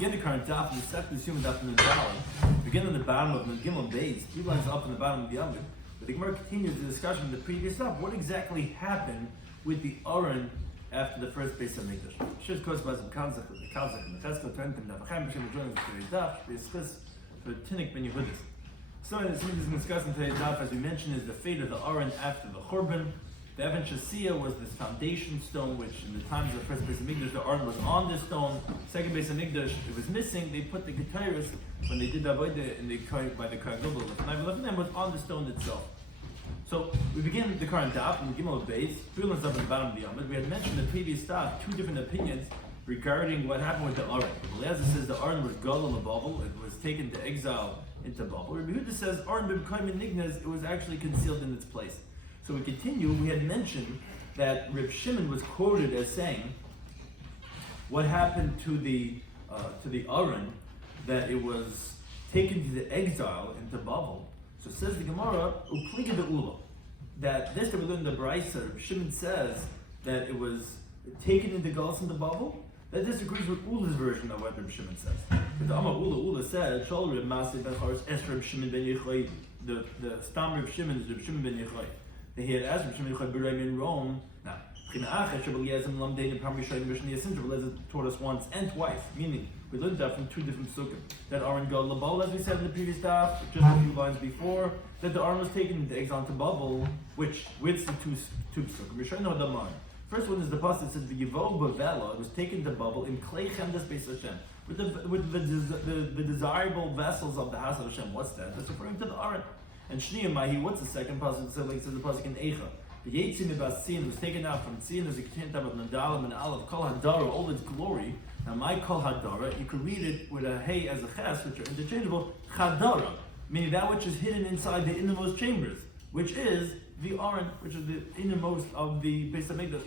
begin the current Daf, the second Yoma Daf in the Daf. Begin on the bottom of the Gimel base, 3 lines up in the bottom of the Yomid. But the Gemara continues the discussion of the previous Daf. What exactly happened with the Aron after the first base of Mikdash? Shiz koos bazim Kazakh, the Kazakh, and the Cheskel, Trenton, Navachem, B'Shem, joining today's Daf, B'Yischis, for Tinnik Ben Yehudis. So, something that's discussed in today's Daf, as we mentioned, is the fate of the Aron after the Churban. The Evan Shasiya was this foundation stone, which in the times of the first base of Mikdash, the Aron was on this stone. Second base of Mikdash, it was missing. They put the Ketairos, when they did the Avodah in the by the Kohen Gadol, the was on the stone itself. So we begin the current Daf in the Gimel base, 3 lines up in the bottom of the Yomid. We had mentioned in the previous Daf 2 different opinions regarding what happened with the Aron. Eliezer says the Aron was Gadol in the bubble, it was taken to exile into bubble. Rabbi Yehuda says Aron b'Koyim Nignaz, it was actually concealed in its place. So we continue. We had mentioned that Reb Shimon was quoted as saying, what happened to the Aron, that it was taken to the exile into Babel. So says the Gemara, Upliga de Ula, that this that we learned in the Brisa, Reb Shimon says that it was taken into Galus into Babel. That disagrees with Ula's version of what Reb Shimon says. But the Amar Ula said, Shal Reb Masei ben Charos Es Reb Shimon ben Yochai. The Stam Reb Shimon is Reb Shimon ben Yochai. He had asked Reb Shimon ben Yochai in Rome. Now, taught us once and twice, meaning we learned that from 2 different psukim. That Aron got Labal, as we said in the previous daf, just a few lines before, that the Aron was taken into exile to Babel, which with the two psukim. First one is the pasuk that says the Yevo Bavela was taken to Babel in Klei Chemdas Beis Hashem, with the desirable vessels of the house of Hashem. What's that? That's referring to the Aron. And Shniyah Mahi, what's the second pasuk that says, like it says the pasuk in Eicha? The Yetzim Ibas Tzion was taken out from Tzion. There's a content of Nadalim and Aleph, Kol Hadara, all its glory. Now, my Kol Hadara, you could read it with a Hey as a Ches, which are interchangeable, Chadara, meaning that which is hidden inside the innermost chambers, which is the Aron, which is the innermost of the Beis HaMikdash.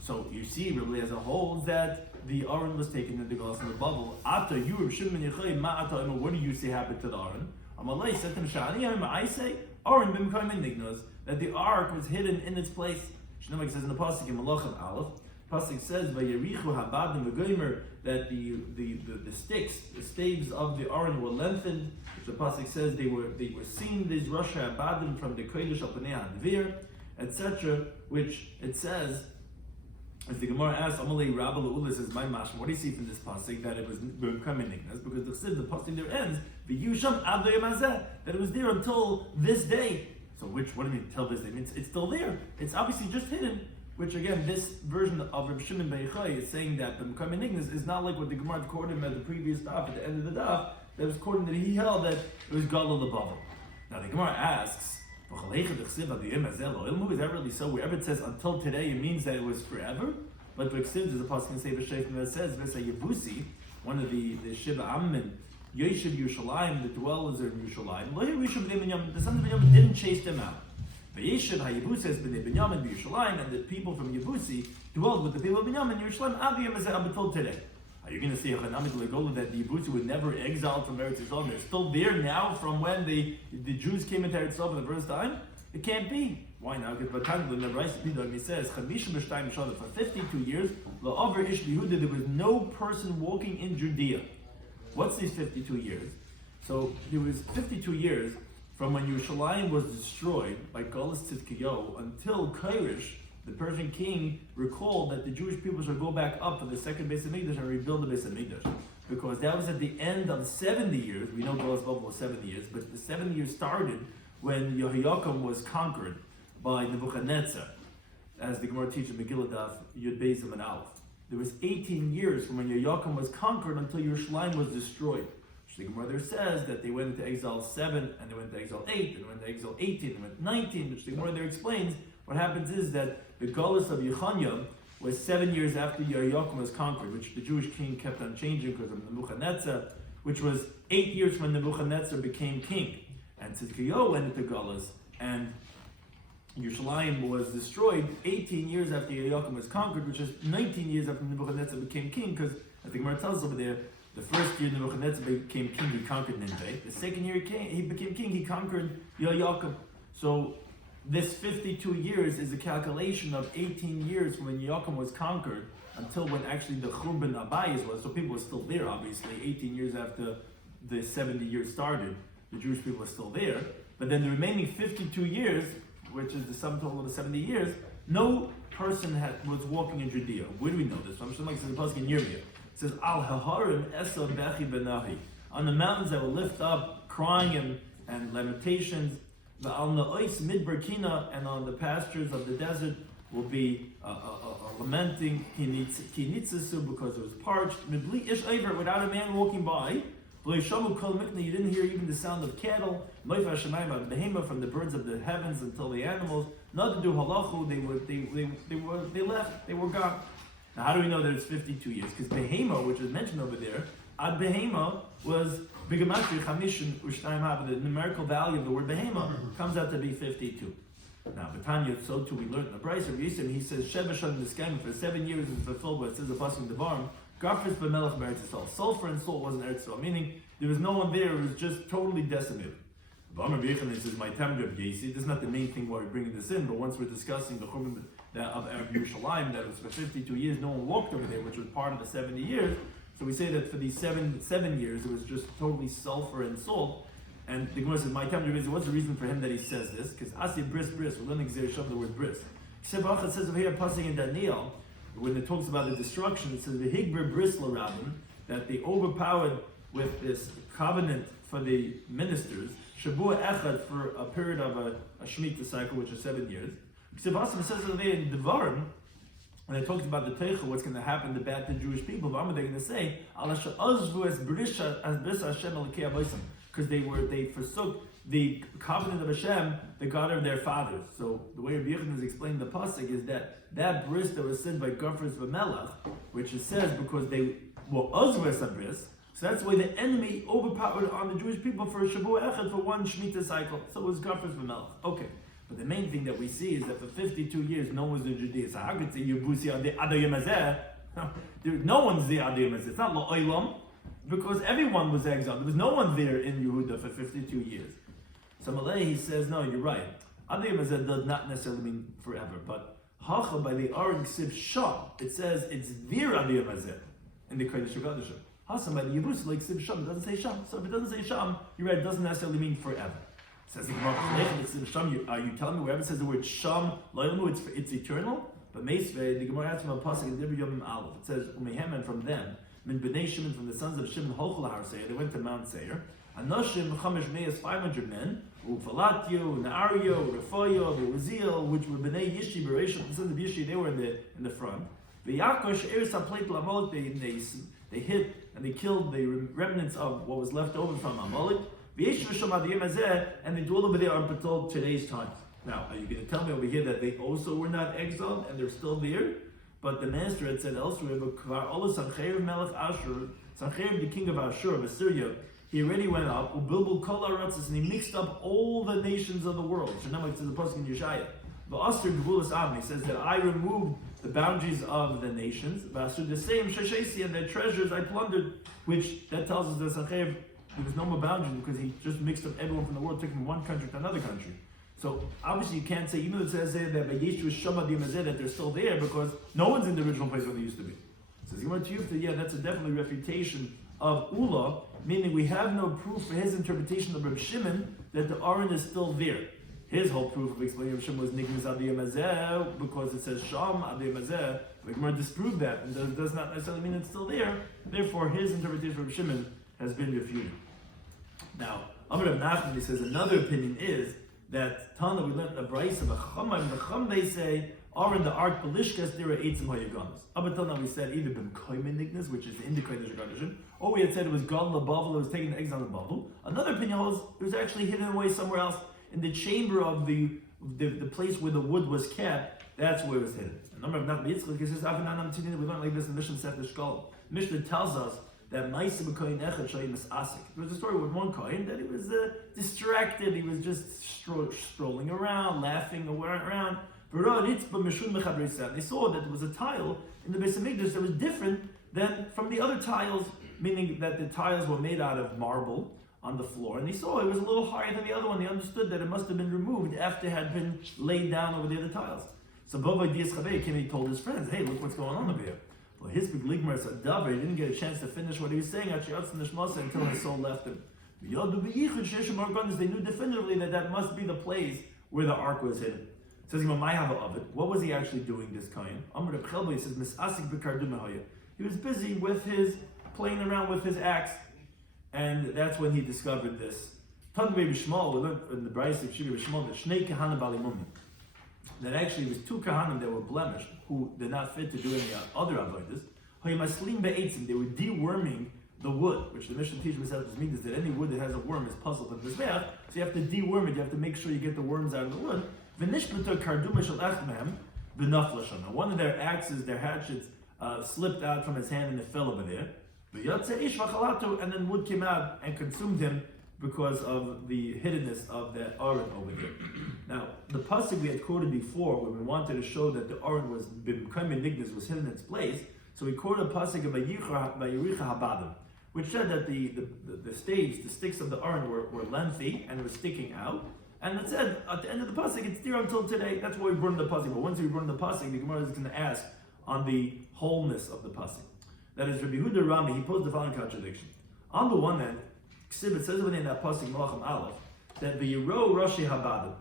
So you see, Rabbi as a whole, that the Aron was taken into the Galus in the bubble. Ata, you, Reb Shimon Yochai, Ma'ata, what do you say happened to the Aron? Amalei said to him, I say, Aron b'Koyim Nignaz, that the ark was hidden in its place. Shneimik says in the pasuk in Malachim Aleph, pasuk says Vayerichu Habadim V'Goymer, that the sticks, the staves of the Aron were lengthened. Which the pasuk says they were seen these Rasha Habadim from the Kodesh al Panei HaDvir, etc. Which it says, as the Gemara asks, Amalei Rabbi Le'ula says, my mashma, what do you see from this pasuk that it was becoming Nignaz? Because the pasuk there ends V'Yusham Ad Hazeh, that it was there until this day. So what do you mean tell this day? It's still there. It's obviously just hidden. Which again, this version of Reb Shimon ben Yochai is saying that the Mekayim Nignaz is not like what the Gemara quoted him at the previous daf, at the end of the daf, that was quoting that he held that it was Gadol L'Bavel. Now the Gemara asks, is that really so? Wherever it says until today, it means that it was forever? But the Ksiv, there's a pasuk in Sefer Shoftim that says, Vesa Yevusi, one of the Shiva Ammin, Yeshiv Yerushalayim, the dwellers in Yerushalayim, the sons of Binyamin didn't chase them out. But Yeshiv HaYevusi has been Binyamin Yerushalayim, and the people from Yevusi dwelled with the people of Binyamin Yerushalayim up until today. Are you going to say that the Yevusi were never exiled from Eretz Yisrael? They're still there now from when the Jews came into Eretz Yisrael for the first time? It can't be. Why not? Because when the Rice Pidon says for 52 years, there was no person walking in Judea. What's these 52 years? So there was 52 years from when Yerushalayim was destroyed by Galus Tzidkiyahu until Kirish, the Persian king, recalled that the Jewish people should go back up to the second Beis HaMikdash and rebuild the Beis HaMikdash. Because that was at the end of 70 years. We know Galus Babel was 70 years, but the 70 years started when Yehoiakim was conquered by Nebuchadnezzar, as the Gemara teaches in Megillah Daf Yud Beis and Aleph. There was 18 years from when Yehoiakim was conquered until Yerushalayim was destroyed. Which the Gemara there says that they went into exile 7, and they went into exile 8, and they went into exile 18, and they went 19, which the Gemara there explains. What happens is that the Galus of Yechaniah was 7 years after Yehoiakim was conquered, which the Jewish king kept on changing because of Nebuchadnezzar, which was 8 years when Nebuchadnezzar became king. And Tzidkiyahu went into Galus, and Yerushalayim was destroyed 18 years after Yehoiakim was conquered, which is 19 years after Nebuchadnezzar became king, because as the Gemara tells us over there, the first year Nebuchadnezzar became king, he conquered Nineveh. The second year he became king, he conquered Yehoiakim. So this 52 years is a calculation of 18 years from when Yehoiakim was conquered until when actually the Churban Abayis was. So people were still there, obviously, 18 years after the 70 years started. The Jewish people were still there. But then the remaining 52 years, which is the sum total of the 70 years, no person was walking in Judea. Where do we know this? From Shlomo says the pasuk in Yomי. It says, Al Haharim Esa Bechi Benahi. On the mountains that will lift up crying and lamentations. Al Na'os Midbar Kina, and on the pastures of the desert will be lamenting Kinitzisu, because it was parched. Mibli Ish Eiver, without a man walking by. You didn't hear even the sound of cattle. From the birds of the heavens until the animals. Not to do halachu, they left, they were gone. Now how do we know that it's 52 years? Because behema, which is mentioned over there, ad behema was bigamatri chamishin u'shnayim, the numerical value of the word behema comes out to be 52. Now, Batanya, so too we learned in the Bryce of Yisrael, he says, Sheva Shon Niskem, for 7 years is fulfilled what it says the pasuk in the barn. Gafris b'melech b'Eretz Yisrael. Sulfur and salt wasn't Eretz Yisrael, meaning there was no one there, it was just totally decimated. B'amar b'yichan, says, my time of Yesi, this is not the main thing why we're bringing this in, but once we're discussing the Churban of Arab Yerushalayim, that was for 52 years, no one walked over there, which was part of the 70 years, so we say that for these seven years, it was just totally sulfur and salt. And the Gemara says, my time to what's the reason for him that he says this? Because Asi bris, we're learning Zereshab the word bris. It says over here, passing in Daniel, when it talks about the destruction, it says the Higber bris l'rabim, that they overpowered with this covenant for the ministers, Shabua Echad, for a period of a Shemitah cycle, which is 7 years. It says over there in Devarim, when it talks about the Teicha, what's going to happen to bad to Jewish people, they're going to say, because they forsook the covenant of Hashem, the God of their fathers. So the way Rabbi Yochanan has explained the pasuk is that bris that was said by Gafris v'Melech, which it says because they were ozves a bris, so that's why the enemy overpowered on the Jewish people for a Shabbat Echad for one Shemitah cycle. So it was Gafris v'Melech. Okay. But the main thing that we see is that for 52 years, no one was in Judea. So how could say Yebusi Ado Yemazeh? No one's there Ado Yemazeh. It's not La'olam, because everyone was exiled. There was no one there in Yehuda for 52 years. So Malay, he says, no, you're right. Ado Yemazeh does not necessarily mean forever. But Hacha, by the Aron Ksiv Sham, it says it's their Ado Yemazeh in the Kodesh HaKodeshim. Hasan, by the Yebusi, like Ksiv Sham, it doesn't say Sham. So if it doesn't say Sham, you're right, it doesn't necessarily mean forever. Says the Gemara, are you telling me wherever it says the word Sham, it's eternal? But Meisvei, the Gemara asks him a pasuk in Dibur Yomim Aleph. It says, Umehem, from them, Min B'nei Shimon, from the sons of Shimon, Holchel Har Seir, they went to Mount Seir. Anoshim, Chamesh Meis, 500 men, Ufalatio, Naario, Refoyo, Bewaziel, which were B'nei Yishi, Bereishah, the sons of Yishi, they were in the front. V'yakosh, Eres HaPleit L'Amalek, they hit and they killed the remnants of what was left over from Amalek. And they dwell over there up until today's time. Now, are you going to tell me over here that they also were not exiled and they're still there? But the master had said elsewhere, Sancheir Melech Ashur, Sancheir the king of Ashur, of Assyria, he already went up, and he mixed up all the nations of the world. So now it's in the pasuk in Yeshaya. He says that I removed the boundaries of the nations, the same Shashesi, and their treasures I plundered, which that tells us that Sancheir, there was no more boundaries because he just mixed up everyone from the world, took from one country to another country. So obviously you can't say, even though it says there that by Yeshu Shama Dimazeh that they're still there because no one's in the original place where they used to be. So he went to you, yeah, that's a definitely refutation of Ula, meaning we have no proof for his interpretation of Reb Shimon that the Aron is still there. His whole proof of explaining Reb Shimon was Nigmas Adi Yamazeh because it says Sham Adi Yamazeh. The Gemara disproved that, and that does not necessarily mean it's still there. Therefore, his interpretation of Reb Shimon has been refuted. Now, Amar Rav Nachman, he says another opinion is that Tana, we learned a Bryce of a Chama, the Chum they say, are in the Ark Belishkas, there are Eitzim Hayagamas. Up Tana we said either Bim Koimen Nignas, which is in the Kodesh HaKodeshim, or we had said it was God LaBavel, it was taken to exile in Bavel. Another opinion holds it was actually hidden away somewhere else in the chamber of the place where the wood was kept. That's where it was hidden. And Amar Rav Nachman Yitzchak, he says, we learned like this in Mishnah Seth Shkol. Mishnah tells us that Ma'aseh b'kohen echad shayim asik. There was a story with one kohen that he was distracted. He was just strolling around, laughing around. They saw that there was a tile in the Beis Hamikdash that was different than from the other tiles, meaning that the tiles were made out of marble on the floor. And they saw it was a little higher than the other one. They understood that it must have been removed after it had been laid down over the other tiles. So Bava Dias Chavei came and he told his friends, hey, look what's going on over here. But his big ligmar sadavar, he didn't get a chance to finish what he was saying until his soul left him. They knew definitively that must be the place where the ark was hidden. It says, what was he actually doing, this Kayan? He says, he was busy with playing around with his axe, and that's when he discovered this. We learned in the Brayis of Rabbi Shloimy that actually it was two kahanim that were blemished, who did not fit to do any other avodas. They were deworming the wood, which the Mishnah teaches us means that any wood that has a worm is puzzled in the mizbeach, so you have to deworm it, you have to make sure you get the worms out of the wood. One of their axes, their hatchets, slipped out from his hand and it fell over there. And then wood came out and consumed him because of the hiddenness of that aron over here. Now, the pasuk we had quoted before, when we wanted to show that the aron was hidden in its place, so we quoted a pasuk of Vayiricha Habadim, which said that the sticks of the aron were lengthy and were sticking out. And it said at the end of the pasuk, it's there until today. That's why we burned the pasuk. But once we burned the pasuk, the Gemara is going to ask on the wholeness of the pasuk. That is, Rabbi Huda Rami, he posed the following contradiction. On the one hand, it says within that pasuk Malachim Aleph that the Yiro Rashi Habadim,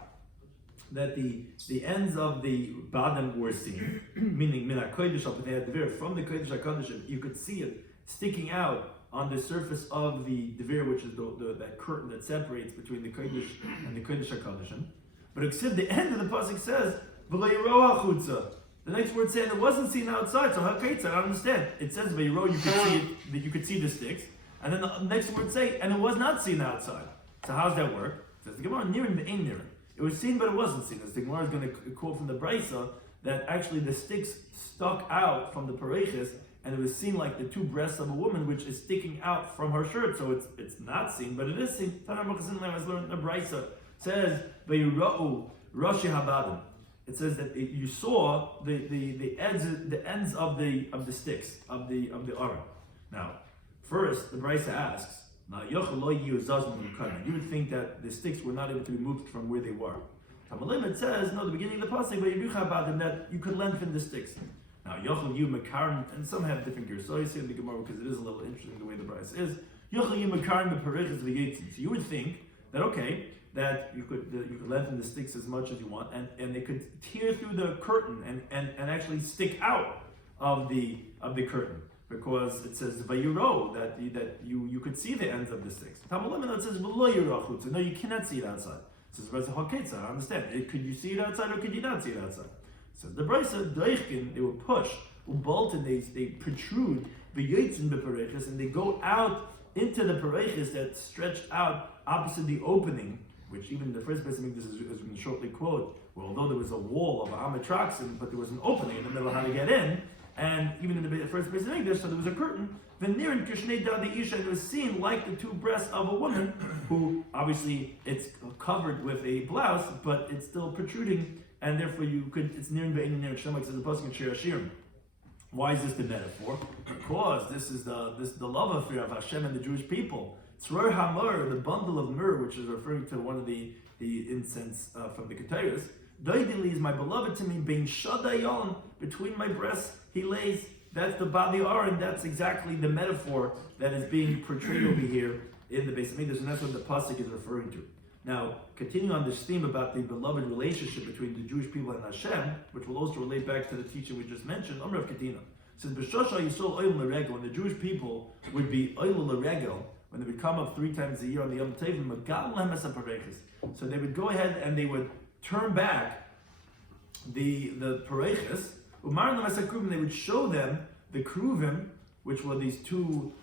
that the ends of the badim were seen, meaning min hakodesh al pnei hadivir, from the kodesh hakadoshim, you could see it sticking out on the surface of the divir, which is that curtain that separates between the kodesh and the kodesh hakadoshim. But except the end of the pasuk says v'lo yiro hachutza. The next word saying it wasn't seen outside. So hakaitza, I don't understand. It says v'yiro, you could see it, that you could see the sticks, and then the next word say, and it was not seen outside. So how's that work? It says the Gemara nirin ve'ein nirin. It was seen, but it wasn't seen. As the Gemara is going to quote from the Brisa, that actually the sticks stuck out from the pareches, and it was seen like the two breasts of a woman, which is sticking out from her shirt. So it's not seen, but it is seen. Tanar Machazin was learned in the Brisa says Vayira'u Rashi Habadim. It says that you saw the ends of the sticks of the aron. Now, first the Brisa asks. You would think that the sticks were not able to be moved from where they were. It says, no, the beginning of the pasuk, about them that you could lengthen the sticks. Now, Yochel Yu Makarim, and some have different gersois in the Gemara because it is a little interesting the way the Brisa is. Yochel Yu Makarim b'Parichas v'Yitzim. So you would think that that you could lengthen the sticks as much as you want, and they could tear through the curtain and actually stick out of the curtain. Because it says vayiro that you could see the ends of the sticks. It says v'lo yiro chutza. No, you cannot see it outside. It says I understand. Could you see it outside or could you not see it outside? It says the Brisa deichkin, they were pushed, bolted, they protrude v'yotzin b'pareches, and they go out into the pareches that stretched out opposite the opening, which even the first place I think this is going to shortly quote. Well, although there was a wall of amatraxin, but there was an opening in the middle of how to get in. And even in the first place in English, so there was a curtain. Then near in Kishnei Dadi Isha, it was seen like the two breasts of a woman, who obviously it's covered with a blouse, but it's still protruding, and therefore it's near in Ve'in near Shem, like says the pasuk in shiur. Why is this the metaphor? Because this is the love affair of Hashem and the Jewish people. Tzror Hamor, the bundle of myrrh, which is referring to one of the incense from the Ketairos. Doidili is my beloved to me, being shadayon, between my breasts he lays. That's the body aron. That's exactly the metaphor that is being portrayed over here in the Beis Hamikdash, and that's what the pasuk is referring to. Now, continuing on this theme about the beloved relationship between the Jewish people and Hashem, which will also relate back to the teaching we just mentioned, Amrav Katina says, B'shosha Yisrael Oil L'Regel, when the Jewish people would be Oil L'Regel, when they would come up 3 times a year on the Yom Tov, Magal Lahem Esa Parechis. So they would go ahead and they would turn back the pareches. They would show them the kruvim, which were these two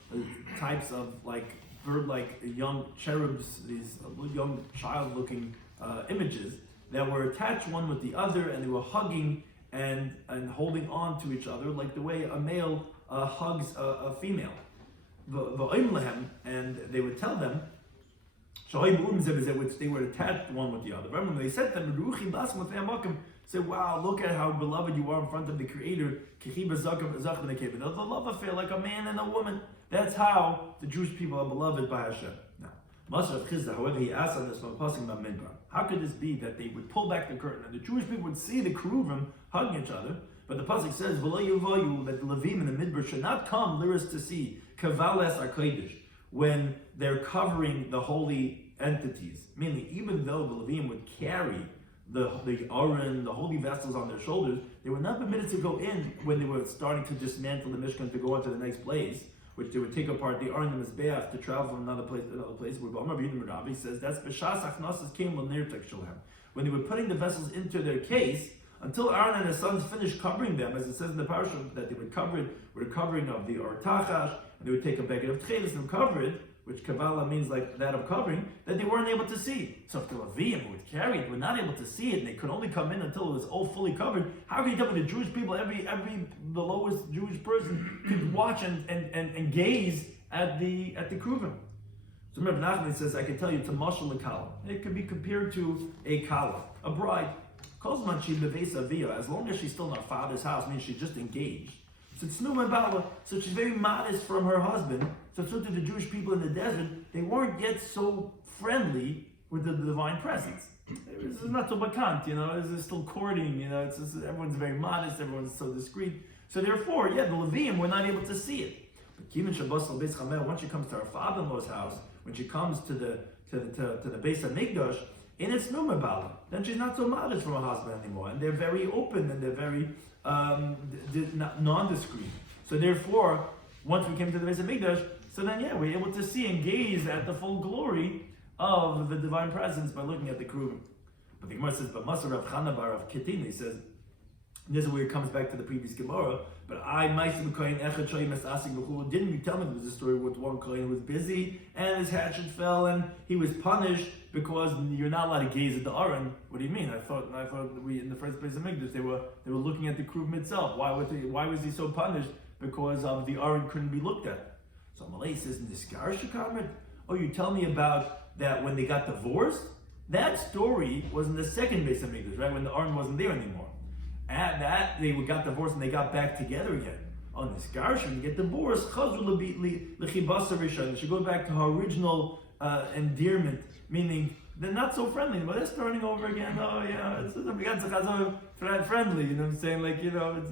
types of like bird-like young cherubs, these young child-looking images that were attached one with the other, and they were hugging and holding on to each other like the way a male hugs a female. And they would tell them, which they were attached one with the other. Remember, they said to them, say, wow, look at how beloved you are in front of the Creator. The love affair, like a man and a woman. That's how the Jewish people are beloved by Hashem. Now, however, he asked on this from passing by Minbar. How could this be that they would pull back the curtain and the Jewish people would see the Keruvim hugging each other? But the pasuk says, "V'lo yuvayu," that the Levim in the Midbar should not come liris to see kavales arkodesh when they're covering the holy entities. Meaning, even though the Levim would carry the aron, the holy vessels on their shoulders, they were not permitted to go in when they were starting to dismantle the Mishkan to go on to the next place, which they would take apart the aron and the mizbeach to travel from another place to another place. Where Rabbi says that's b'shas achnasas came l'nirtek shalhem, when they were putting the vessels into their case. Until Aaron and his sons finished covering them, as it says in the parasha, that they would cover it with a covering of the Artachash, and they would take a beggar of Tchelis and cover it, which Kabbalah means like that of covering, that they weren't able to see. So if the Levim who would carry it were not able to see it, and they could only come in until it was all fully covered, how can you tell me the Jewish people, the lowest Jewish person, could watch and gaze at the Kruvim? So remember, Nachman says, I can tell you, it's a mashal kala. It could be compared to a kala, a bride. As long as she's still in her father's house, means she's just engaged. So she's very modest from her husband. So to the Jewish people in the desert, they weren't yet so friendly with the divine presence. It's not so bakant, it's still courting, it's just, everyone's very modest, everyone's so discreet. So therefore, the Levim were not able to see it. But once she comes to her father-in-law's house, when she comes to the Beis HaMikdash, in its numabala, then she's not so modest from her husband anymore, and they're very open and they're very non-discreet. So therefore, once we came to the Beis HaMikdash, so then we're able to see and gaze at the full glory of the divine presence by looking at the Kruvim. But the Gemara says, "But Masar Rav Chana bar Rav Kitin," he says, this is where it comes back to the previous Gemara. But didn't you tell me there was a story with one kohen who was busy and his hatchet fell and he was punished because you're not allowed to gaze at the aron? What do you mean? I thought we in the first place of Mikdash they were looking at the kruvim itself. Why was he so punished? Because the aron couldn't be looked at. So Malay says in the Skar Shekamet, you tell me about that when they got divorced? That story was in the second base of Mikdash, right? When the aron wasn't there anymore. And that they got divorced and they got back together again. On this Garsha, when you get divorced, they should go back to her original endearment, meaning they're not so friendly, but they're starting over again. It's friendly, you know what I'm saying? Like,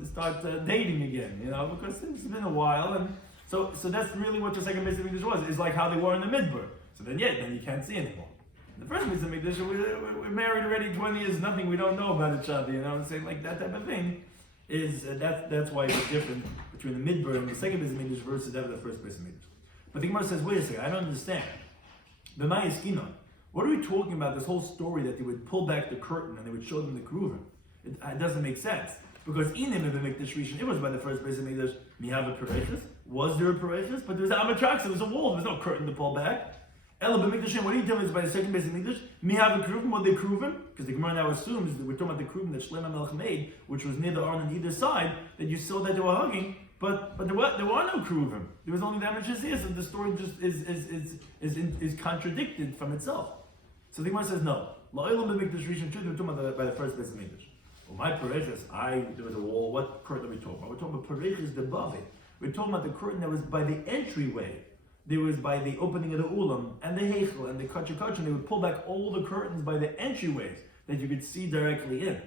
start dating again, because it's been a while. And so that's really what the second base of English was. It's like how they were in the Midbar. So then you can't see anymore. The first base of English, we're married already 20 years, nothing we don't know about each other, I'm saying, like that type of thing. Is that's why it's different between the Midbar and the second base of English versus that of the first base of English. But the Gemara says, wait a second, I don't understand. The Ma'askina, what are we talking about? This whole story that they would pull back the curtain and they would show them the Kruvim. It doesn't make sense. Because Inim of the Mikdash Rishon, it was by the first base of English, Mihav a Perechus. Was there a Perechus? But there was Amatrax, there was a wall, there was no curtain to pull back. Ela b'mikdashim, what are you telling us by the second base of English? Mihav a Kruvim, what they Kruvim? Because the Gemara now assumes that we're talking about the Kruvim that Shlomo Melech made, which was near the Aron on either side, that you saw that they were hugging, but there were no Kruvim. There was only that much here, so the story just is contradicted from itself. So the Gemara says no. La'olam b'mikdash Rishon, truth, we're talking about by the first base of English. Well, my Perechus, there was a wall. What curtain are we talking about? We're talking about Perechus above it. We're talking about the curtain that was by the entryway. There was by the opening of the ulam and the heichel and the kachakach, and they would pull back all the curtains by the entryways that you could see directly in.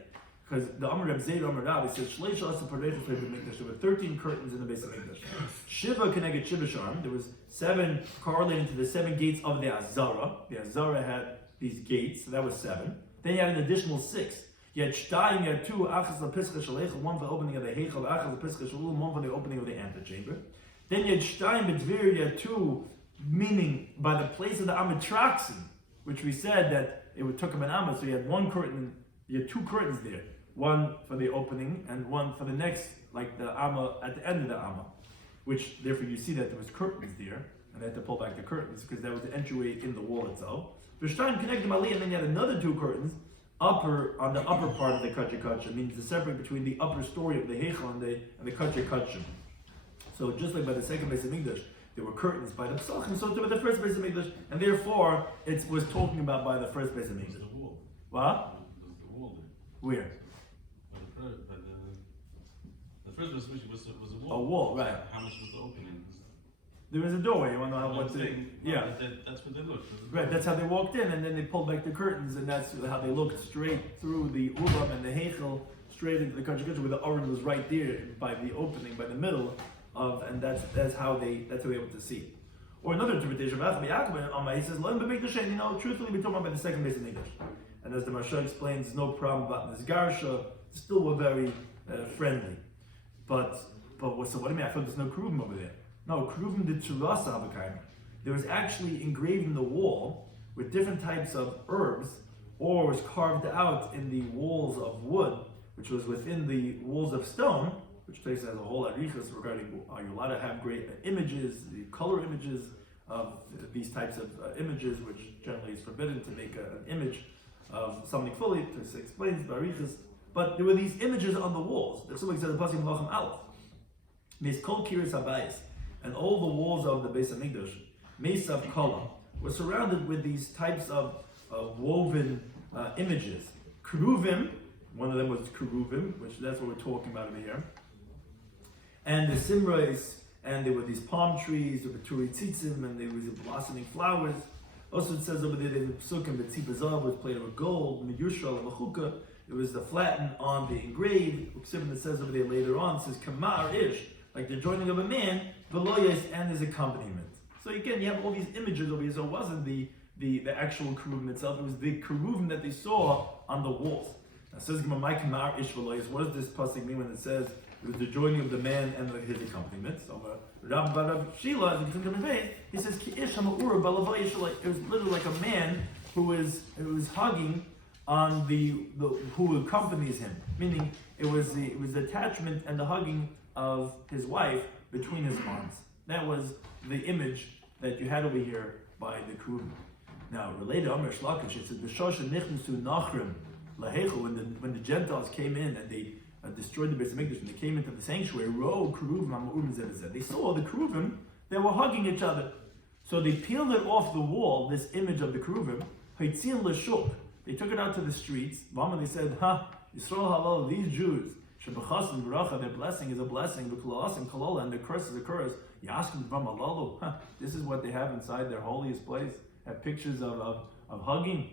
Because the Amar Reb Zeir Amar Rav, he says, Shleish Asa Perechus Mikdash. There were 13 curtains in the base of Mikdash. Shiva Keneged Shiva Sharm. There was 7 correlating to the 7 gates of the Azara. The Azara had these gates, so that was 7. Then you had an additional 6. You had Shtayim, you had 2 Achas LaPischa Shalech, 1 for the opening of the heichel, Achas LaPischa Shalul, 1 for the opening of the antechamber. Then you had Shtayim B'Dvir, you had 2, meaning by the place of the Amatraxim, which we said that it took him an Amma, so you had 1 curtain, you had 2 curtains there. 1 for the opening and 1 for the next, like the Amma at the end of the Amma. Which, therefore, you see that there was curtains there, and they had to pull back the curtains because that was the entryway in the wall itself. Shtayim connected Mali, and then you had another 2 curtains on the upper part of the Kachakach. Means to separate between the upper story of the Heichel and the Kachakach. So just like by the second base of English, there were curtains by the Psachim, so too by the first base of English, and therefore it was talking about by the first base of English. There's a wall. What? There's a wall there. Where? The first base was a wall. A wall, right. How much was the opening? There was a doorway. You want to know That's where they looked. Right, that's how they walked in, and then they pulled back the curtains, and that's how they looked straight through the Ulam and the Heichel, straight into the country kitchen where the oven was right there by the opening, by the middle of, and that's how they were able to see it. Or another interpretation, he says, truthfully, we're talking about the second base of English. And as the Marsha explains, there's no problem about this Garsha, still were very friendly. But so what do you mean? I thought there's no Kruvim over there. No, Kruvim did Churasa Abakayim. There was actually engraved in the wall with different types of herbs, or was carved out in the walls of wood, which was within the walls of stone, which takes as a whole arichas regarding are you allowed to have great images, the color images of these types of images, which generally is forbidden to make an image of something fully. To explains arichas, but there were these images on the walls. There's something said the pasuk Malachim Aleph, Meis Kol Kiris Habayis, and all the walls of the Beis Hamikdash, Meisav Kolam, were surrounded with these types of woven images. Keruvim, one of them was Keruvim, which that's what we're talking about over here. And the Simrais, and there were these palm trees, there were Turi Tzitzim, and there was blossoming flowers. Also it says over there, the Psukim, the Tzipazav was plated with gold, Miyushal, and Mechukah. It was the flattened on the engraved. It says over there later on, it says Kamar Ish, like the joining of a man, Veloyes, and his accompaniment. So again, you have all these images over here, so it wasn't the actual Keruvim itself, it was the Keruvim that they saw on the walls. Now it says, Kamar Ish Veloyes. What does this pasuk mean when it says it was the joining of the man and his accompaniment? So Rabbi Shloimy, he says, Ki Ish HaMa'ura Balavai Yishalai. It was literally like a man who was hugging on the who accompanies him, meaning it was the attachment and the hugging of his wife between his arms. That was the image that you had over here by the Keruvim. Now, related to Amr Shlakish, it says B'shosha nichnasu nachrim lahechu, when the Gentiles came in and they destroyed the Beis Hamikdash and they came into the sanctuary, ro Keruvim ha'ma'urim zeh b'zeh. They saw the Keruvim, they were hugging each other. So they peeled it off the wall, this image of the Keruvim, haitzin l'shuk. They took it out to the streets. They said, Yisrael halal, these Jews, Shebachas Baracha, their blessing is a blessing, and their curse is a curse. Yaskim V'Malalu, this is what they have inside their holiest place. Have pictures of hugging.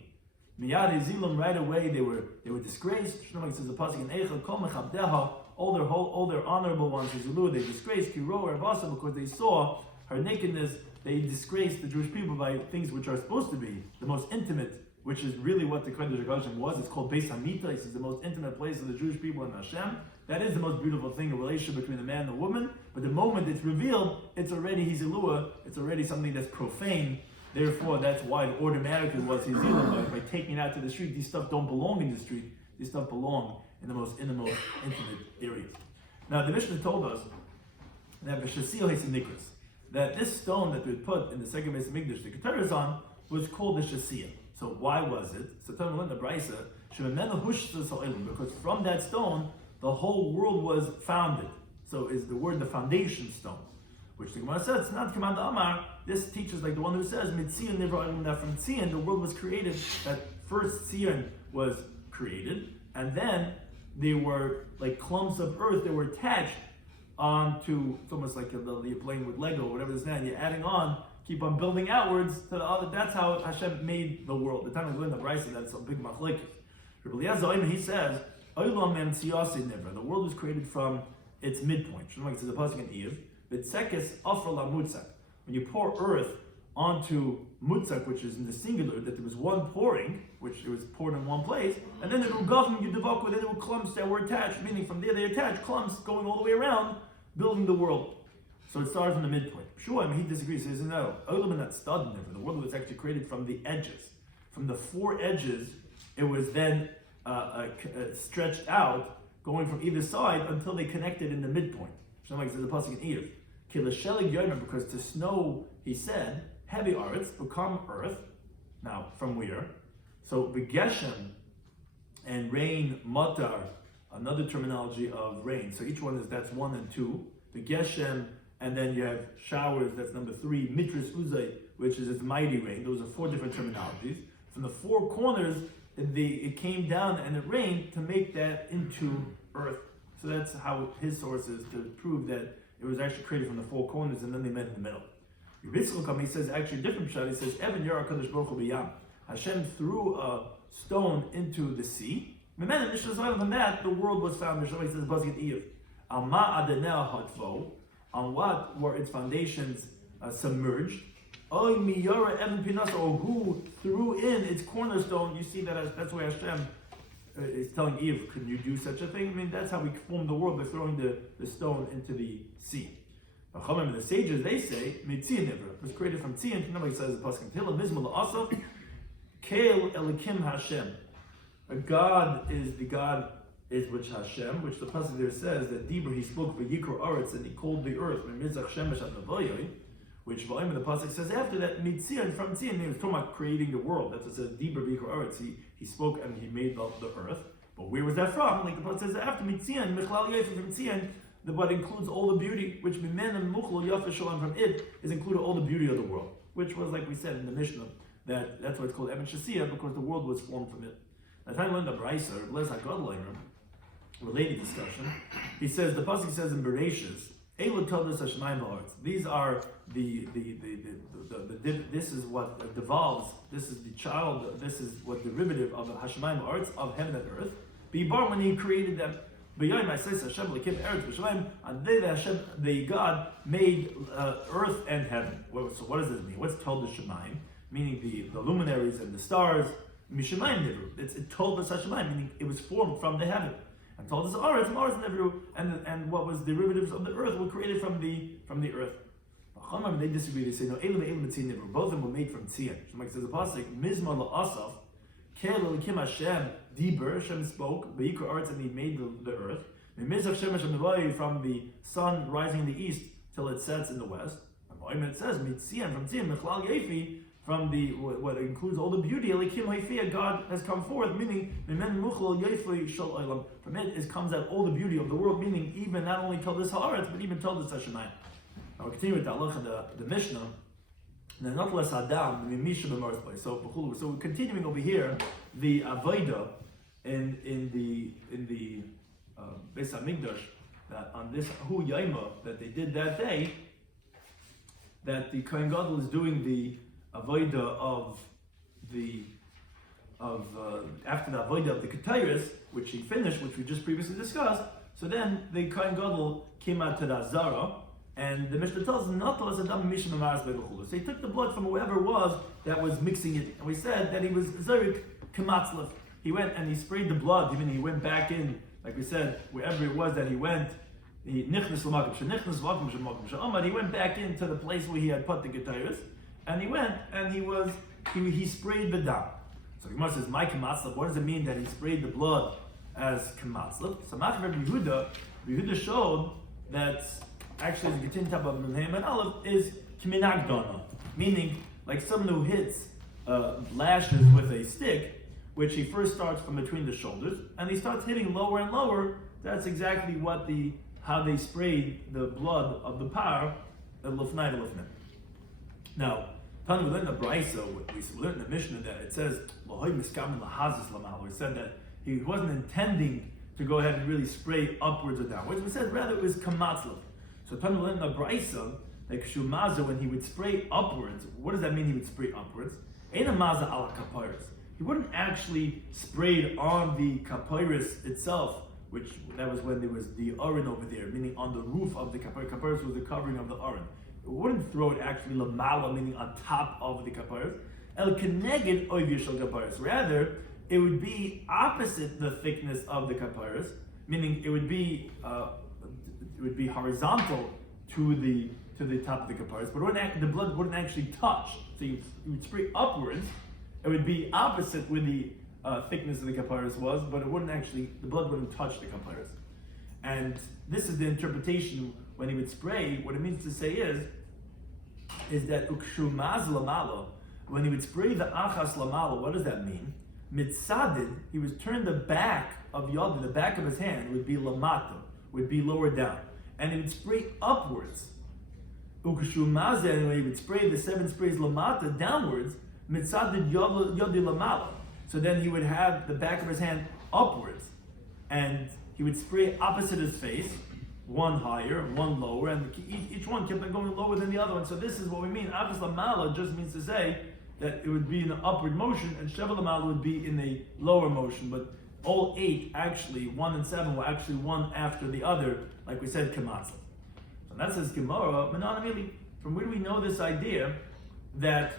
Miyad Zilim, right away they were disgraced. Shlomo says the pasuk in Eichel Kol Mechabdeha, all their honorable ones, they disgraced Kiro or Vasa because they saw her nakedness. They disgraced the Jewish people by things which are supposed to be the most intimate, which is really what the Kodesh HaKodashim was. It's called Beis Hamikdash. It's the most intimate place of the Jewish people in Hashem. That is the most beautiful thing, a relationship between a man and a woman. But the moment it's revealed, it's already Hizilua. It's already something that's profane. Therefore, that's why it automatically was Hizilua. By taking it out to the street, these stuff don't belong in the street. These stuff belong in the most intimate areas. Now, the Mishnah told us that that this stone that we put in the second Beis Hamikdash, the Keteras on, was called the Shasiyah. So why was it? So tell me in the Brisa, because from that stone, the whole world was founded. So is the word the foundation stone, which the Gemara says, it's not Command Amar. This teaches like the one who says, Mitzion Nivra, that from Tzion, the world was created, that first Tzion was created, and then they were like clumps of earth that were attached onto, it's almost like you're playing with Lego or whatever it is now, and you're adding on, keep on building outwards to the other. That's how Hashem made the world. The time we learned the Brisa, that's a big machlekes. Rabbi Shloimy, he says, the world was created from its midpoint. It's the pasuk in Eiv. When you pour earth onto mutzak, which is in the singular, that there was one pouring, which it was poured in one place, and then the rugavim you develop with it, there were clumps that were attached, meaning from there they attached clumps going all the way around, building the world. So it started from the midpoint. Sure, he disagrees. He says, no, the world was actually created from the edges. From the four edges, it was then stretched out, going from either side until they connected in the midpoint. Like says the pasuk in Eiv, because to snow, he said, heavy arts become earth. Now, from where? So the Geshem and rain, matar, another terminology of rain. So each one that's 1 and 2. The Geshem, and then you have showers, that's number 3. Mitris Uzay, which is its mighty rain. Those are 4 different terminologies. From the 4 corners, it came down and it rained to make that into earth. So that's how his source is to prove that it was actually created from the 4 corners and then they met in the middle. He says actually a different shot. He says, Evan Yara Kadosh Baruch Hu B'Yam. Hashem threw a stone into the sea, From that, the world was founded. He says, on what were its foundations submerged? Or who threw in its cornerstone? You see that's why Hashem is telling Eve, can you do such a thing? I mean, that's how we formed the world, by throwing the stone into the sea. The sages, they say, it was created from Tzion. Nobody says the pasuk Kael Elikim Hashem. God is the God is which Hashem, which the pasuk there says that Dibur he spoke v'yikra aretz, and he called the earth which Volume the pasuk says after that Mitzion, from Tzion, he was talking about creating the world. That's what it says Dibur v'yikra aretz. He spoke and he made the earth. But where was that from? Like the pasuk says after Mitzion, Michlal Yefer from Tzion, what includes all the beauty, which Mimen and Muchlo Yafa Shalom from it is included all the beauty of the world, which was like we said in the Mishnah that's why it's called Emet Shasiyah, because the world was formed from it. Now, if I learned the Brisa, Bless HaGadol, related discussion, he says the pasuk says in Bereshis, Eilu Todas Hashemayim Ha'aretz. These are the this is what devolves. This is the child. This is what derivative of the Hashemayim Ha'aretz, of heaven and earth. B'Yibor, when he created them. B'Yom says Hashem lekim eretz v'shamayim. On the day that Hashem, the God, made earth and heaven. So what does this mean? What's told the Shemayim? Meaning the luminaries and the stars. Mishamayim nivru. It told us Hashemayim, meaning it was formed from the heaven. And told us Aretz nivru, and what was derivatives of the earth were created from the earth. They disagree. They say no. Elim mitzin nivru. Both of them were made from tzion. Shemai says the pasuk Mizmar la'asaf. Kael Elikim Hashem, Dibur, Hashem spoke, V'yikra Aretz, and he made the earth. Mizach Shem Hashem Nevoy, from the sun rising in the east till it sets in the west. And it says, Mitzion, from Tzion, Mechlal Yefi, from the what includes all the beauty, Elikim Haifiyah, God has come forth, meaning, Mimen Muchlo Yefi Shal Olam. From it comes out all the beauty of the world, meaning even not only told this Haaretz, but even told this Hashemayim. Now we'll continue with the Halacha, the Mishnah. And not less Adam, so we're continuing over here the Avodah in the Beis Hamikdash, that on this Yoma that they did that day, that the Kohen Gadol is doing the Avodah after the Avodah of the Ketairis, which he finished, which we just previously discussed. So then the Kohen Gadol came out to the Azara. And the Mishnah tells us not to let Adam Mishim Amaras Be'Luchulus. So he took the blood from whoever it was that was mixing it, and we said that he was Zerik Kamatzlev. He went and he sprayed the blood. Even he went back in, like we said, wherever it was that he went. He Nichnas L'Makom Shenichnas L'Makom Shemakom She'amad. He went back into the place where he had put the Ketairis, and he went and he sprayed the dam. So Gemara says, "My Kamatzlev." What does it mean that he sprayed the blood as Kamatzlev? So Machar Rabbi Yehuda showed that. Actually, the continued type of Menhem and Aleph is Kiminag Dona, meaning like someone who hits lashes with a stick, which he first starts from between the shoulders, and he starts hitting lower and lower. That's exactly how they sprayed the blood of the par, the Lufnai to Lufnai. Now, Tanu, we learned the Brisa, we learned in the Mishnah that it says, it said that he wasn't intending to go ahead and really spray upwards or downwards. We said rather it was Kamatzlev. So Tanu learned the Brisa, like Shumaza, when he would spray upwards, what does that mean he would spray upwards? Eina maza ala kapairis. He wouldn't actually spray it on the kapairis itself, which that was when there was the aron over there, meaning on the roof of the kapairis. Kapairis was the covering of the aron. It wouldn't throw it actually lamala, meaning on top of the kapairis. El keneged oivir shel kapairis. Rather, it would be opposite the thickness of the kapairis, meaning it would be horizontal to the top of the kapparis, but the blood wouldn't actually touch. So you would spray upwards. It would be opposite where the thickness of the kapparis was, but the blood wouldn't touch the kapparis. And this is the interpretation when he would spray. What it means to say is that ukshumaz lamala, when he would spray the achas lamala, what does that mean? Mitzadid, he was turned the back of Yod, the back of his hand would be lamata, would be lower down. And he would spray upwards. Ukshumazeh, and when he would spray the 7 sprays lamata downwards, mitzadid yodi lamala. So then he would have the back of his hand upwards, and he would spray opposite his face, one higher, one lower, and each one kept on going lower than the other one. So this is what we mean. Achas lamala just means to say that it would be in an upward motion, and sheva lamala would be in a lower motion. But all 8 actually, 1 and 7 were actually one after the other, like we said, kematzah. So that says Gemara, Menanamili. From where do we know this idea that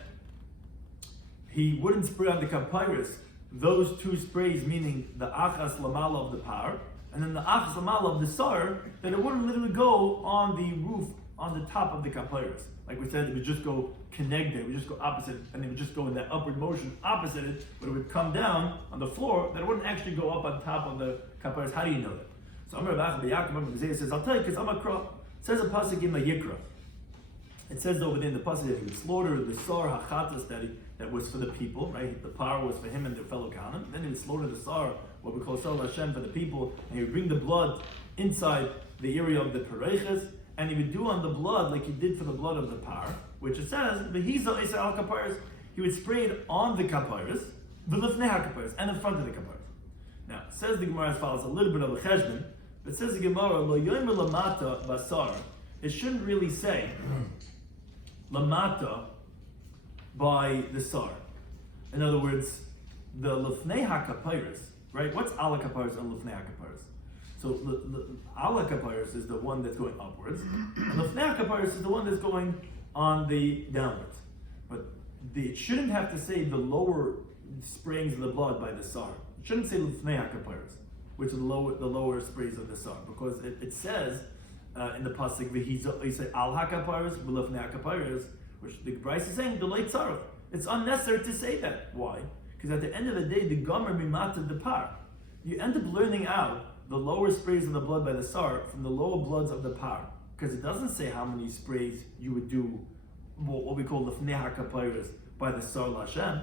he wouldn't spray on the kapyrus those 2 sprays, meaning the achas lamala of the par, and then the achas lamala of the sar, that it wouldn't literally go on the roof, on the top of the kapyrus. Like we said, it would just go connected, it would just go opposite, and it would just go in that upward motion opposite it, but it would come down on the floor, that it wouldn't actually go up on top of the kapyrus. How do you know that? So Amar Rabbi Yaakov says, I'll tell you, because Amakra says a pasuk in Yikra. It says over there in the pasuk that he would slaughter the sar hachatas that was for the people, right? The par was for him and their fellow Kahanim. Then he would slaughter the sar, what we call sar Hashem, for the people, and he would bring the blood inside the area of the pareiches, and he would do on the blood like he did for the blood of the par, which it says, v'hiza isa al kapayros. He would spray it on the kapayros, v'lifnei hakapayros, and in front of the kapayros. Now, says the Gemara as follows, a little bit of a cheshbon, but says the Gemara, lo yomer lamata basar. It shouldn't really say lamata by the sar. In other words, the lifnei hakapayros, right? What's ala kapayros and lifnei hakapayros? So the ala kapayros is the one that's going upwards, and lifnei hakapayros is the one that's going on the downwards. But it shouldn't have to say the lower sprayings of the blood by the sar. It shouldn't say lifnei hakapayros, which are the lower sprays of the sar, because it says in the pasuk v'hiza al hakapayros v'lifnei hakapayros, which the Bryce is saying the late tzarech. It's unnecessary to say that. Why? Because at the end of the day, the gomer mimated the par. You end up learning out the lower sprays of the blood by the sar from the lower bloods of the par, because it doesn't say how many sprays you would do what we call the lifnei hakapayros by the sar l'Hashem.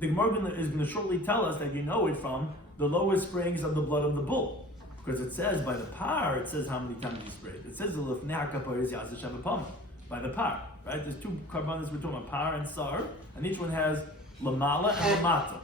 The Gemara is going to shortly tell us that you know it from the lower sprayings of the blood of the bull, because it says by the par, it says how many times you sprayed. It says the lifnei hakapayros yaseh shavapam by the par. Right? There's 2 karbanos we're talking about, par and sar, and each one has lamala and lamata.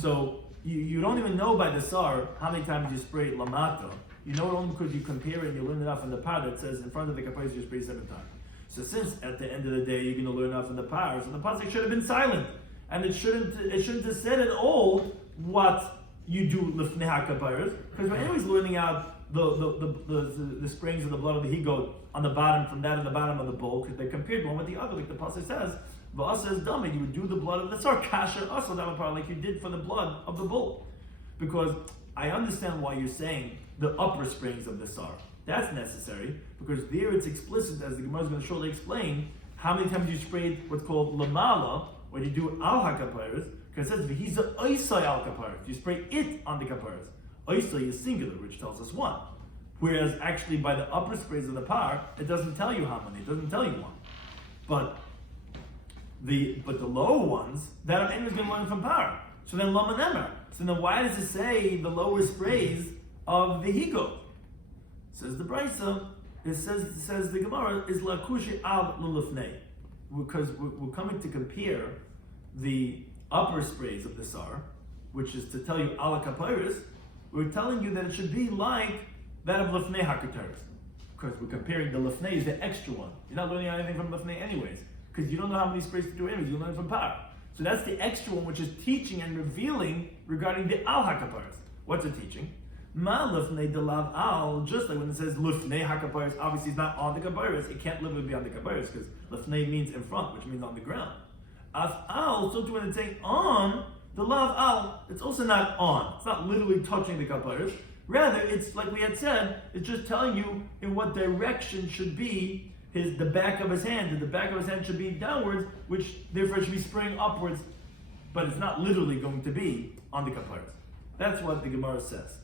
So you don't even know by the sar how many times you spray lamata. You know it only because you compare it and you learn it off in the par that says in front of the kapayros you spray 7 times. So since at the end of the day you're going to learn off in the par, so the pasuk should have been silent, and it shouldn't have said at all what you do lifnei hakapayros, because we're anyways learning out the springs of the blood of the he-goat on the bottom, from that at the bottom of the bowl, because they're compared one with the other, like the pasuk says. V'asa says dummy, you would do the blood of the sar kasher also damapar, like you did for the blood of the bull. Because I understand why you're saying the upper springs of the sar. That's necessary, because there it's explicit, as the Gemara is going to shortly explain, how many times you sprayed what's called lamala, when you do al hakapayros, because it says v'hiza oisai al kapayros. You spray it on the kapayros. Oisai is singular, which tells us 1. Whereas actually by the upper sprays of the par, it doesn't tell you how many, it doesn't tell you 1. But the lower ones, that I'm going to learn from par. So then lama nemer. So then why does it say the lower sprays of the he-goat? Says the Brisa, it says the Gemara is lakushi al lulufnei. Because we're coming to compare the upper sprays of the sar, which is to tell you ala kapayros. We're telling you that it should be like that of lifnei hakapayros, because we're comparing the lifnei is the extra one. You're not learning anything from lifnei anyways, because you don't know how many sprays to do anyways. You learn from par. So that's the extra one, which is teaching and revealing regarding the al hakapayros. What's it teaching? Ma lifnei delav al, just like when it says lifnei hakapayros, obviously it's not on the kapayros. It can't literally be on the kapayros, because lifnei means in front, which means on the ground. Af al, so too when it's saying on, the lav al, it's also not on. It's not literally touching the kapayros. Rather, it's like we had said, it's just telling you in what direction should be the back of his hand. And the back of his hand should be downwards, which therefore should be spraying upwards, but it's not literally going to be on the kapayros. That's what the Gemara says.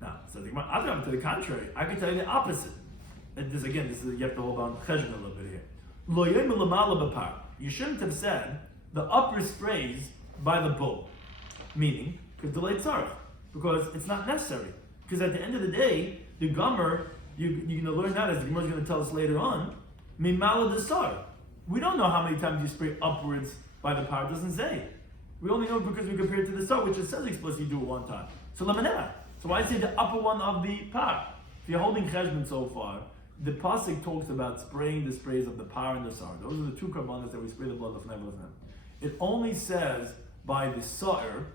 Now, so the Gemara, to the contrary, I can tell you the opposite. And this is you have to hold on cheshbon a little bit here. Lo yom l'mala b'par. You shouldn't have said the upper sprays by the bull, meaning because delayed tzarech, because it's not necessary. Because at the end of the day, the gomer, you're going to learn that, as the Gemara is going to tell us later on, mimala desar. We don't know how many times you spray upwards by the par. It doesn't say. We only know it because we compare it to the sar, which it says explicitly you do it 1 time. So lamanera. So why say the upper one of the par? If you're holding cheshbon so far, the pasuk talks about spraying the sprays of the par and the sar. Those are the 2 karbanos that we spray the blood of never. It only says by the sar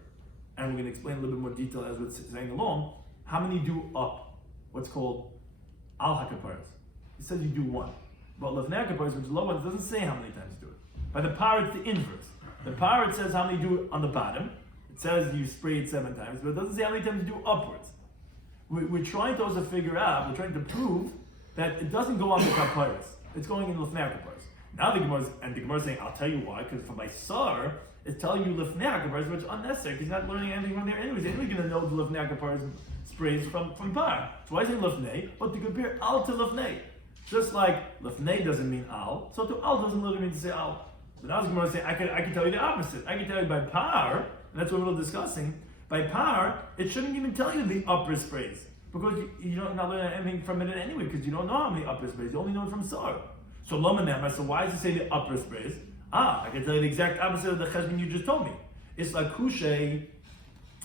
and we're going to explain a little bit more detail as we're saying along, how many do up what's called al hakaparas? It says you do one. But lefnei hakaparas, which is low one, doesn't say how many times you do it. By the power, it's the inverse. The power, it says how many do it on the bottom. It says you spray it 7 times, but it doesn't say how many times you do upwards. We're trying to also figure out, we're trying to prove that it doesn't go on the kaparas. It's going in lefnei hakaparas. Now the Gemara is saying, I'll tell you why, because for my sar, it's telling you lefnei hakaparas, which is unnecessary, because he's not learning anything from there anyways. He's only going to know the lefnei hakaparas sprays from par. So why is it lefnei? But to compare al to lefnei. Just like lefnei doesn't mean al, so to al doesn't literally mean to say al. So now the Gemara is saying, I can tell you the opposite. I can tell you by par, and that's what we're discussing. By par, it shouldn't even tell you the upper sprays, because you don't not learn anything from it anyway, because you don't know how many upper sprays. You only know it from sar. So so why does it say the upper sprays? I can tell you the exact opposite of the cheshbon you just told me. It's like kushay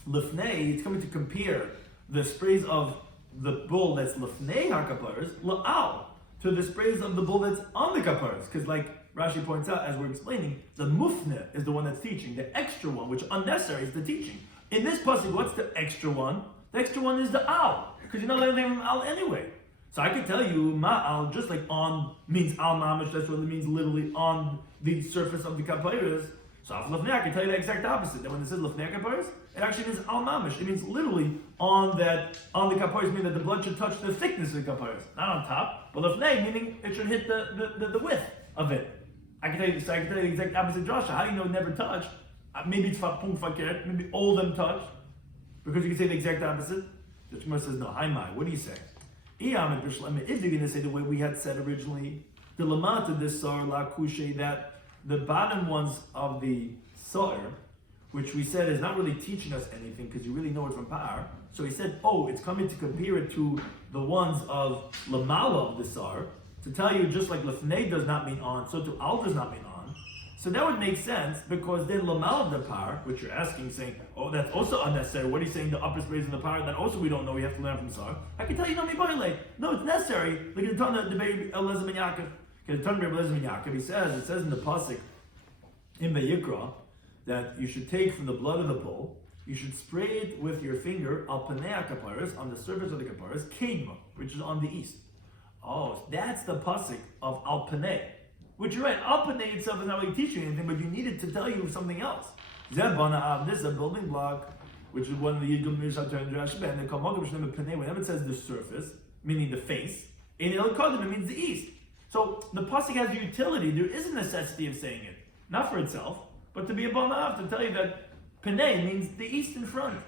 lefnei. It's coming to compare the sprays of the bull that's lefnei hakaparas la'al to the sprays of the bull that's on the kaparas. Because like Rashi points out, as we're explaining, the mufne is the one that's teaching. The extra one, which unnecessary, is the teaching. In this pasuk, what's the extra one? The extra one is the al, because you're not learning from al anyway. So I can tell you, ma'al, just like on means al mamish, that's what it means literally on the surface of the kaparas. So af lefnei, I can tell you the exact opposite. That when it says lefnei kaparas, it actually means al mamish. It means literally on the kaparas, meaning that the blood should touch the thickness of the kaparas, not on top. But lefnei, meaning it should hit the width of it. I can tell you the exact opposite, Joshua. How do you know it never touched? Maybe it's punkt fakir, maybe all of them touch, because you can say the exact opposite. The Gemara says, no, hi mai, what do you say? Is he going to say the way we had said originally, the lamata this sar la kushe, that the bottom ones of the sar, which we said is not really teaching us anything because you really know it from par. So he said, it's coming to compare it to the ones of lamala of the sar, to tell you just like lefnei does not mean on, so to al does not mean on. So that would make sense, because then lamal of the par, which you're asking, saying, that's also unnecessary. What are you saying, the upper sprays in the par? That also we don't know, we have to learn from sar. I can tell you, no, it's necessary. Like in the Tana, the Elazar ben Yaakov. The Tana of Elazar ben Yaakov, it says in the pasuk in Vayikra that you should take from the blood of the bull, you should spray it with your finger al panei kaparas, on the surface of the kaparas, kedma, which is on the east. That's the pasuk of al panei. Which you're right, al panei itself is not really teaching anything, but you needed to tell you something else. This is a building block, which is one of the Yigdal Mirshat and Rashi, and they call Magam Shem Panei. Whenever it says the surface, meaning the face, in El Kodim, it means the east. So the pasuk has utility. There is a necessity of saying it, not for itself, but to be a Banav, to tell you that Panei means the east in front.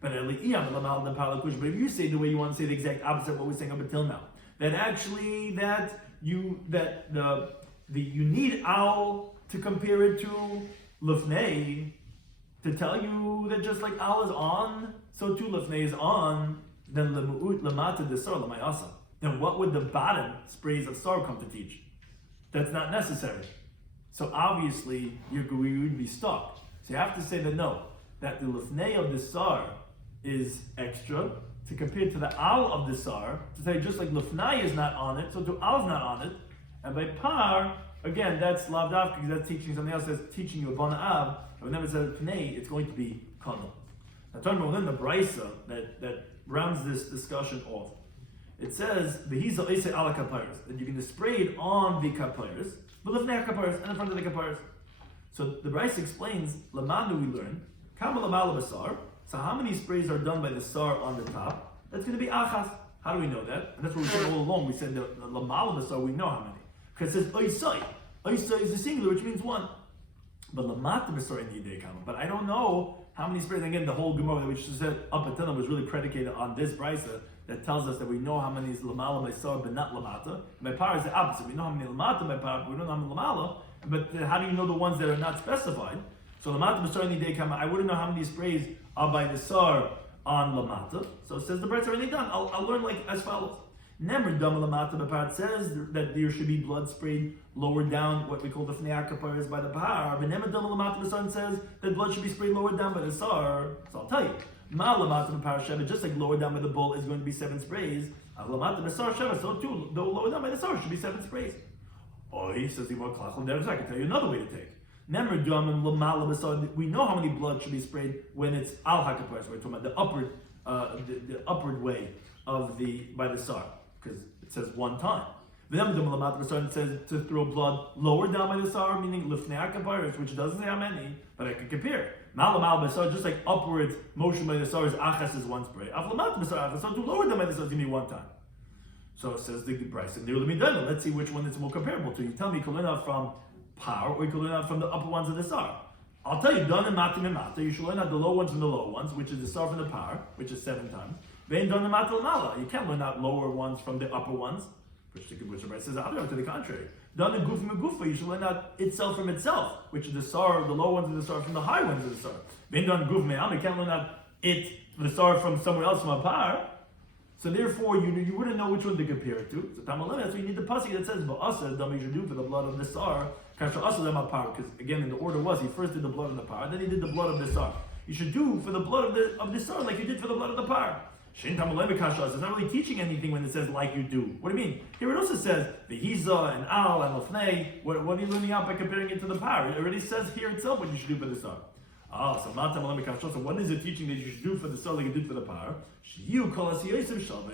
But if you say the way you want to say the exact opposite of what we're saying up until now, that actually you need al to compare it to lefnei, to tell you that just like al is on, so too lefnei is on, then lemu'ut lamata de sar lamayasa. Then what would the bottom sprays of sar come to teach? That's not necessary. So obviously we would be stuck. So you have to say that no, that the lefnei of the sar is extra to compare to the al of the sar, to say just like lefnai is not on it, so to al is not on it. And by par, again, that's lav daf, because that's teaching something else. That's teaching you a bana av. And whenever it says pnei, it's going to be kadam. Now, talking about within the brisa that rounds this discussion off, it says v'hiza oisei ala kaparas, that you can spray it on the kaparas, but lefnei kaparas, and in front of the kaparas. So the brisa explains lamanu we learn kama lamala basar. So how many sprays are done by the sar on the top? That's going to be achas. How do we know that? And that's what we said all along. We said the lamala basar, we know how many. Because it says oisai. Oisai is the singular, which means one. But lamata basar in the kama. But I don't know how many sprays. Again, the whole Gemara, which said up until now, was really predicated on this brisa that tells us that we know how many is lamala basar, but not lamata. By par is the opposite. We know how many lamata by par, but we don't know how many lamala. But how do you know the ones that are not specified? So lamata basar in the kama, I wouldn't know how many sprays are by the sar on lamata. So it says the brisa already done. I'll learn like as follows. Nemer dam lamata b'par says that there should be blood sprayed lower down, what we call the fnei kaparas by the par. But nemer dam lamata b'sar says that blood should be sprayed lower down by the sar. So I'll tell you, ma lamata b'par sheva, just like lower down by the bull is going to be 7 sprays. Lamata b'sar sheva, so too, though lower down by the sar should be 7 sprays. He says I can tell you another way to take. Remember, we know how many blood should be sprayed when it's al hakapar. We're talking about the upward way of by the sar, because it says one time. It says to throw blood lower down by the sar, meaning lifnei hakapar, which doesn't say how many, but I can compare. Just like upwards motion by the sar is achas is one spray. So to lower down by the sar is going to be one time. So it says the price of nirul. Let's see which one is more comparable to. You tell me you can learn out from par, or you can learn out from the upper ones of the sar. I'll tell you, done and matim and mata. You should learn out the low ones from the low ones, which is the sar from the par, which is 7 times. Then done and mata mala. You can't learn out lower ones from the upper ones, which the Rabbi says to the contrary. Done and gufa gufa. You should learn out itself from itself, which is the sar, the low ones of the sar from the high ones of the sar. Then done guf me'am. You can't learn out the sar from somewhere else from a par. So therefore, you wouldn't know which one to compare it to. So Tamalem, that's why you need the pasuk that says "Va'asa dam you do for the blood of the sar." Kasha asa dam par, because again, in the order was he first did the blood of the par, then he did the blood of the sar. You should do for the blood of the sar like you did for the blood of the par. Shein Tamalem kasha asa. It's not really teaching anything when it says like you do. What do you mean? Here it also says vehiza and al and lefnei. What are you learning out by comparing it to the par? It already says here itself what you should do for the sar. So what is it teaching that you should do for the sar like you did for the par?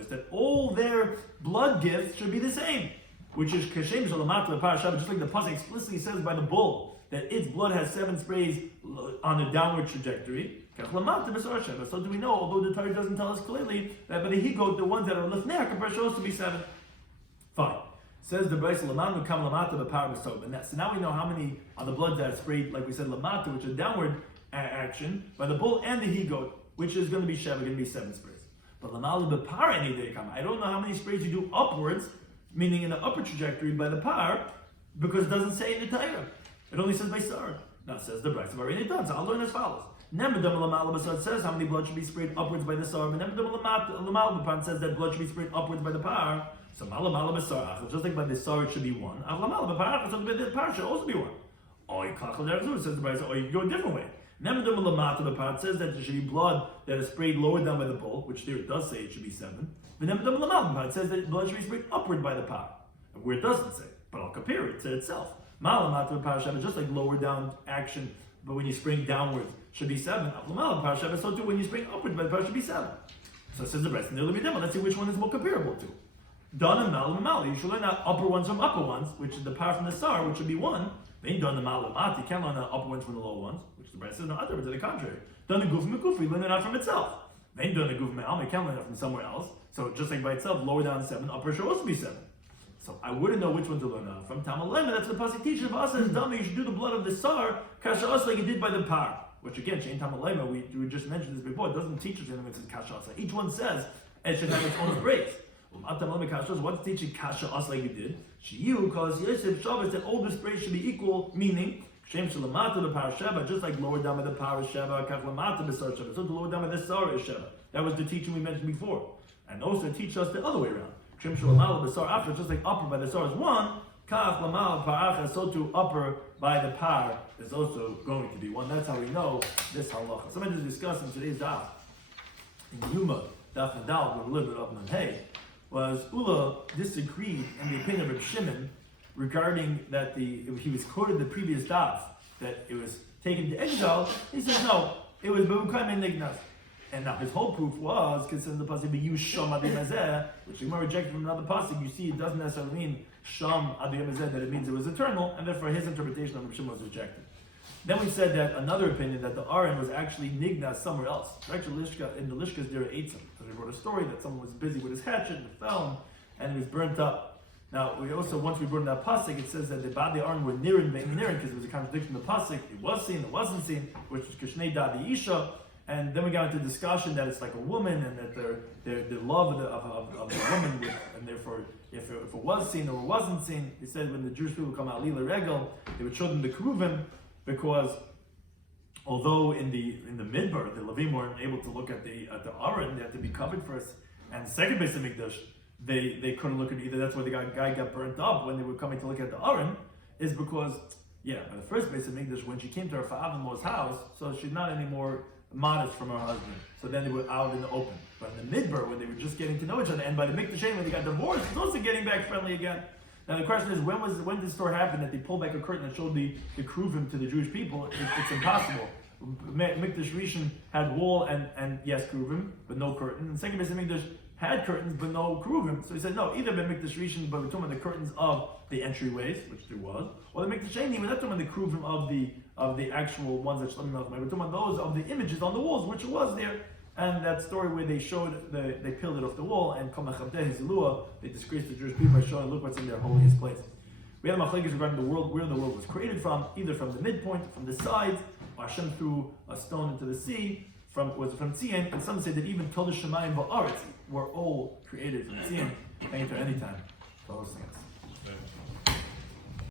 That all their blood gifts should be the same, which is kashem shalamata par shabbat, just like the pasuk explicitly says by the bull that its blood has 7 sprays on a downward trajectory. So do we know, although the Torah doesn't tell us clearly, that by the he-goat, the ones that are lifnei hakapar are supposed to be 7. Fine. Says the Bryce Lamanu kam lamata b'par b'sob. So now we know how many are the bloods that are sprayed, like we said, lamata, which is downward action by the bull and the he-goat, which is going to be sheva, going to be 7 sprays. But lamala b'par any day come. I don't know how many sprays you do upwards, meaning in the upper trajectory by the par, because it doesn't say in the Torah. It only says by sar. Now it says the Bryce of already done. So I'll learn as follows. Nemedam lamala b'sar says how many blood should be sprayed upwards by the sar. But nemedam lamala b'par says that blood should be sprayed upwards by the par. So malamala b'sar just like by the sar it should be 1. Avlamala b'par so by the par should also be 1. Oh, you kachal derzur says the Bryce. Oh, you go a different way. Nemedam lamata the part says that there should be blood that is sprayed lower down by the bull, which there it does say it should be 7. But nemedam lamata part says that blood should be sprayed upward by the par, where it doesn't say. But I'll compare it to itself. Malamata the par just like lower down action, but when you spring downward should be 7. Avlamala par so too when you spring upward by the par should be 7. So it says the rest. Let's see which one is more comparable to. Done and mal. You should learn out upper ones from upper ones, which is the par from the sar, which should be 1. Then done the malamat, you can't learn the upper ones from the lower ones, which the Bride says no other, but to the contrary. Done the guf mekuf, you learn it out from itself. Then done the guf me'al, you can't learn it from somewhere else. So just like by itself, lower down 7, upper should also be 7. So I wouldn't know which one to learn out from. Tamalema, that's the pasuk teaches of us as dummy. You should do the blood of the sar, kasha us like you did by the par. Which again, Shein Tamalema, we just mentioned this before. It doesn't teach us anything that says kasha us. Each one says it should have its own breaks. What's teaching kasha us like we did? Shiur calls Yosef Shabbos that all the sprays should be equal, meaning Shem Shalamata the par Sheva, just like lower down by the par is Sheva, Kaflamata the sar Sheva. So the lower down by the sar is Sheva. That was the teaching we mentioned before. And also teach us the other way around. Shem Shalamata the sar after, just like upper by the sar is 1, Kaf Lamal par so too upper by the par is also going to be 1. That's how we know this halacha. Somebody just discussed in today's Daf, in Yoma Daf and Dal, we're a little bit up and hey. Was Ula disagreed in the opinion of Rabbi Shimon regarding that he was quoted the previous daf that it was taken to exile. He says no, it was B'ukayim and Nignas. And now his whole proof was considered the pasuk "B'yu Sham Adi Mazeh," which Yoma rejected from another pasuk. You see, it doesn't necessarily mean Sham Adi Mazeh that it means it was eternal, and therefore his interpretation of Rabbi Shimon was rejected. Then we said that another opinion that the Aron was actually Nignas somewhere else. Actually, in the Lishkas there ate some. So they wrote a story that someone was busy with his hatchet and it fell and it was burnt up. Now we also, once we brought in that pasuk, it says that the Badi Aron were Nirin because it was a contradiction of the pasuk. It was seen, it wasn't seen, which was Kishnei Dadi Isha. And then we got into discussion that it's like a woman and that their love of the woman, and therefore if it was seen or it wasn't seen, he said when the Jewish people come out Lila Regel, they would show them the Kruvim. Because although in the midbar the Levim weren't able to look at the Aron, they had to be covered first, and the second base of Mikdash they couldn't look at either. That's why the guy got burnt up when they were coming to look at the Aron, is because by the first base of Mikdash, when she came to her father-in-law's house, so she's not anymore modest from her husband. So then they were out in the open. But in the midbar when they were just getting to know each other, and by the Mikdash when they got divorced, it's also getting back friendly again. Now the question is, when did the story happen that they pulled back a curtain and showed the kruvim to the Jewish people? It's impossible. Mikdash Rishon had wall and yes kruvim, but no curtain. And second Beis Hamikdash had curtains but no kruvim. So he said no, either by Mikdash Rishon, but we're talking about the curtains of the entryways, which there was, or the Mikdash Sheni, we're not talking about the kruvim of the actual ones that Shlomo Melech made. We're talking about those of the images on the walls, which was there. And that story where they showed they peeled it off the wall and they disgraced the Jewish people by showing, look what's in their holiest place. We had machlekes regarding the world, where the world was created from, either from the midpoint, from the sides, or Hashem threw a stone into the sea, from Tzion, and some say that even Tol Shemayim Va'aretz were all created from Tzion, any time for those things.